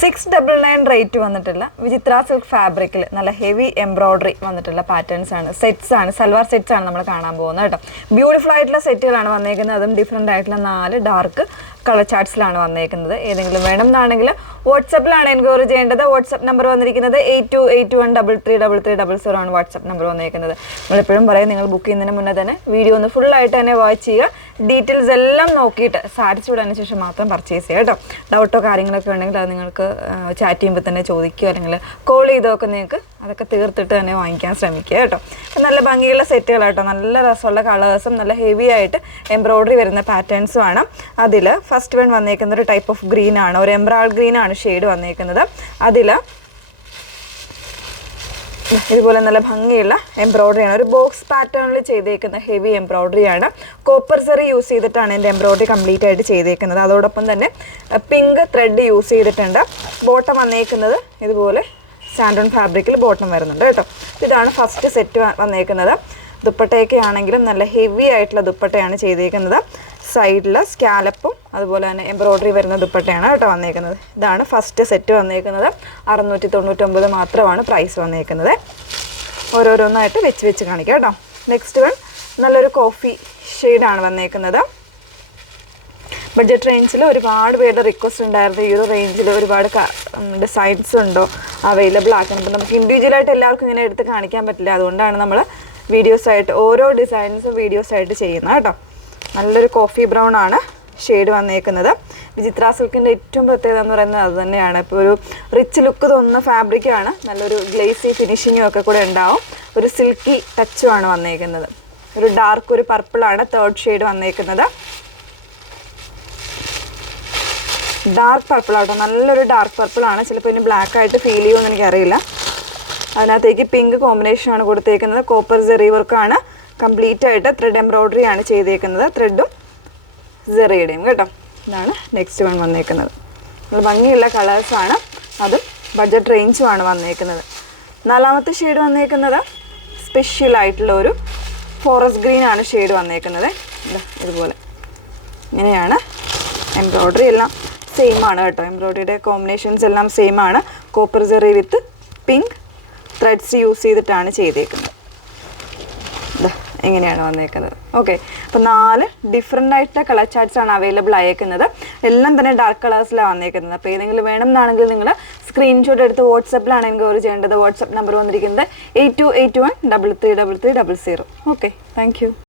699 rate വന്നിട്ടില്ല. വിചിത്ര silk ഫാബ്രിക്കിൽ നല്ല ഹെവി എംബ്രോയിഡറി വന്നിട്ടുള്ള പാറ്റേൺസ് ആണ്, സെറ്റ്സ് ആണ്, സൽവാർ സെറ്റ്സ് ആണ് നമ്മൾ കാണാൻ പോകുന്നത് കേട്ടോ. ബ്യൂട്ടിഫുൾ ആയിട്ടുള്ള സെറ്റുകളാണ് വന്നേക്കുന്നത്. അതും ഡിഫറെൻ്റ് ആയിട്ടുള്ള 4 ഡാർക്ക് കളർ ചാർട്ട്സിലാണ് വന്നേക്കുന്നത്. ഏതെങ്കിലും വേണം എന്നാണെങ്കിൽ വാട്സപ്പിലാണ് എൻക്വയറി ചെയ്യേണ്ടത്. വാട്സപ്പ് നമ്പർ വന്നിരിക്കുന്നത് 8281333300 ആണ് വാട്സപ്പ് നമ്പർ വന്നേക്കുന്നത്. നമ്മളെപ്പോഴും പറയും, നിങ്ങൾ ബുക്ക് ചെയ്യുന്നതിന് മുന്നേ തന്നെ വീഡിയോ ഒന്ന് ഫുള്ളായിട്ട് തന്നെ വാച്ച് ചെയ്യുക. ഡീറ്റെയിൽസ് എല്ലാം നോക്കിയിട്ട് സാറ്റിസ്ഫൈഡ് ആയതിനു ശേഷം മാത്രം പർച്ചേസ് ചെയ്യുക കേട്ടോ. ഡൗട്ടോ കാര്യങ്ങളൊക്കെ ഉണ്ടെങ്കിൽ അത് നിങ്ങൾക്ക് ചാറ്റ് ചെയ്യുമ്പോൾ തന്നെ ചോദിക്കുക, അല്ലെങ്കിൽ കോൾ ചെയ്തൊക്കെ നിങ്ങൾക്ക് അതൊക്കെ തീർത്തിട്ട് തന്നെ വാങ്ങിക്കാൻ ശ്രമിക്കുക കേട്ടോ. നല്ല ഭംഗിയുള്ള സെറ്റുകൾ കേട്ടോ, നല്ല രസമുള്ള കളേഴ്സും നല്ല ഹെവി ആയിട്ട് എംബ്രോയിഡറി വരുന്ന പാറ്റേൺസും ആണ്. അതിൽ ഫസ്റ്റ് വൺ വന്നേക്കുന്നത് ഒരു ടൈപ്പ് ഓഫ് ഗ്രീൻ ആണ്, ഒരു എംബ്രായ്ഡ് ഗ്രീൻ ആണ് ഷെയ്ഡ് വന്നേക്കുന്നത്. അതിൽ ഇതുപോലെ നല്ല ഭംഗിയുള്ള എംബ്രോയിഡറി ആണ്, ഒരു ബോക്സ് പാറ്റേണിൽ ചെയ്തേക്കുന്ന ഹെവി എംബ്രോയിഡറി ആണ്. കോപ്പർ സെറി യൂസ് ചെയ്തിട്ടാണ് എൻ്റെ എംബ്രോയിഡറി കംപ്ലീറ്റ് ആയിട്ട് ചെയ്തേക്കുന്നത്. അതോടൊപ്പം തന്നെ പിങ്ക് ത്രെഡ് യൂസ് ചെയ്തിട്ടുണ്ട്. ബോട്ടം വന്നേക്കുന്നത് ഇതുപോലെ സാൻഡോൺ ഫാബ്രിക്കിൽ ബോട്ടം വരുന്നുണ്ട് കേട്ടോ. ഇതാണ് ഫസ്റ്റ് സെറ്റ് വന്നേക്കുന്നത്. ദുപ്പട്ടയൊക്കെ ആണെങ്കിലും നല്ല ഹെവി ആയിട്ടുള്ള ദുപ്പട്ടയാണ് ചെയ്തേക്കുന്നത്. സൈഡിൽ സ്കാലപ്പും അതുപോലെ തന്നെ എംബ്രോയിഡറി വരുന്ന ദുപ്പട്ടയാണ് കേട്ടോ വന്നേക്കുന്നത്. ഇതാണ് ഫസ്റ്റ് സെറ്റ് വന്നേക്കുന്നത്. 699 മാത്രമാണ് പ്രൈസ് വന്നേക്കുന്നത്. ഓരോരോന്നായിട്ട് വെച്ച് കാണിക്കാം കേട്ടോ. നെക്സ്റ്റ് വൺ നല്ലൊരു കോഫി ഷെയ്ഡാണ് വന്നേക്കുന്നത്. ബഡ്ജറ്റ് റേഞ്ചിൽ ഒരുപാട് പേരുടെ റിക്വസ്റ്റ് ഉണ്ടായിരുന്നു, ഈ ഒരു റേഞ്ചിൽ ഒരുപാട് ഡിസൈൻസ് ഉണ്ടോ അവൈലബിൾ ആക്കണം. അപ്പം നമുക്ക് ഇൻഡിവിജ്വലായിട്ട് എല്ലാവർക്കും ഇങ്ങനെ എടുത്ത് കാണിക്കാൻ പറ്റില്ല. അതുകൊണ്ടാണ് നമ്മൾ വീഡിയോസായിട്ട് ഓരോ ഡിസൈൻസും വീഡിയോസായിട്ട് ചെയ്യുന്നത് കേട്ടോ. നല്ലൊരു കോഫി ബ്രൗൺ ആണ് ഷെയ്ഡ് വന്നേക്കുന്നത്. വിചിത്ര സിൽക്കിൻ്റെ ഏറ്റവും പ്രത്യേകത എന്ന് പറയുന്നത് അത് തന്നെയാണ്. ഇപ്പോൾ ഒരു റിച്ച് ലുക്ക് തോന്നുന്ന ഫാബ്രിക്കാണ്, നല്ലൊരു ഗ്ലേസി ഫിനിഷിങ്ങും ഒക്കെ കൂടെ ഉണ്ടാവും. ഒരു സിൽക്കി ടച്ചുമാണ് വന്നേക്കുന്നത്. ഒരു ഡാർക്ക് ഒരു പർപ്പിളാണ് തേർഡ് ഷെയ്ഡ് വന്നേക്കുന്നത്. ഡാർക്ക് പർപ്പിൾ ആട്ടോ, നല്ലൊരു ഡാർക്ക് പർപ്പിളാണ്. ചിലപ്പോൾ ഇനി ബ്ലാക്ക് ആയിട്ട് ഫീൽ ചെയ്യുമെന്ന് എനിക്കറിയില്ല. അതിനകത്തേക്ക് പിങ്ക് കോമ്പിനേഷനാണ് കൊടുത്തേക്കുന്നത്. കോപ്പർ സെറി വർക്കാണ് കംപ്ലീറ്റ് ആയിട്ട്. ത്രെഡ് എംബ്രോയിഡറി ആണ് ചെയ്തേക്കുന്നത്, ത്രെഡും സെറിയുടെയും കേട്ടോ. ഇതാണ് നെക്സ്റ്റ് വൺ വന്നേക്കുന്നത്. നല്ല ഭംഗിയുള്ള കളേഴ്സാണ്, അതും ബഡ്ജറ്റ് റേഞ്ചുമാണ് വന്നേക്കുന്നത്. നാലാമത്തെ ഷെയ്ഡ് വന്നേക്കുന്നത് സ്പെഷ്യലായിട്ടുള്ള ഒരു ഫോറസ്റ്റ് ഗ്രീൻ ആണ് ഷെയ്ഡ് വന്നേക്കുന്നത്. ഇതുപോലെ ഇങ്ങനെയാണ്. എംബ്രോയിഡറി എല്ലാം സെയിം ആണ് കേട്ടോ. എംബ്രോയിഡറിയുടെ കോമ്പിനേഷൻസ് എല്ലാം സെയിം ആണ്. കോപ്പർ സെറി വിത്ത് പിങ്ക് ത്രെഡ്സ് യൂസ് ചെയ്തിട്ടാണ് ചെയ്തേക്കുന്നത്. എങ്ങനെയാണ് വന്നേക്കുന്നത്. ഓക്കെ, അപ്പോൾ 4 ഡിഫറെൻ്റ് ആയിട്ടുള്ള കളർ ചാർട്ട്സ് ആണ് അവൈലബിൾ ആയേക്കുന്നത്. എല്ലാം തന്നെ ഡാർക്ക് കളേഴ്സിലാണ് വന്നേക്കുന്നത്. അപ്പോൾ ഏതെങ്കിലും വേണം എന്നാണെങ്കിൽ നിങ്ങൾ സ്ക്രീൻഷോട്ട് എടുത്ത് വാട്സപ്പിലാണ് എൻക്വയറി ചെയ്യേണ്ടത്. വാട്സപ്പ് നമ്പർ വന്നിരിക്കുന്നത് 8281333300. Okay, thank you.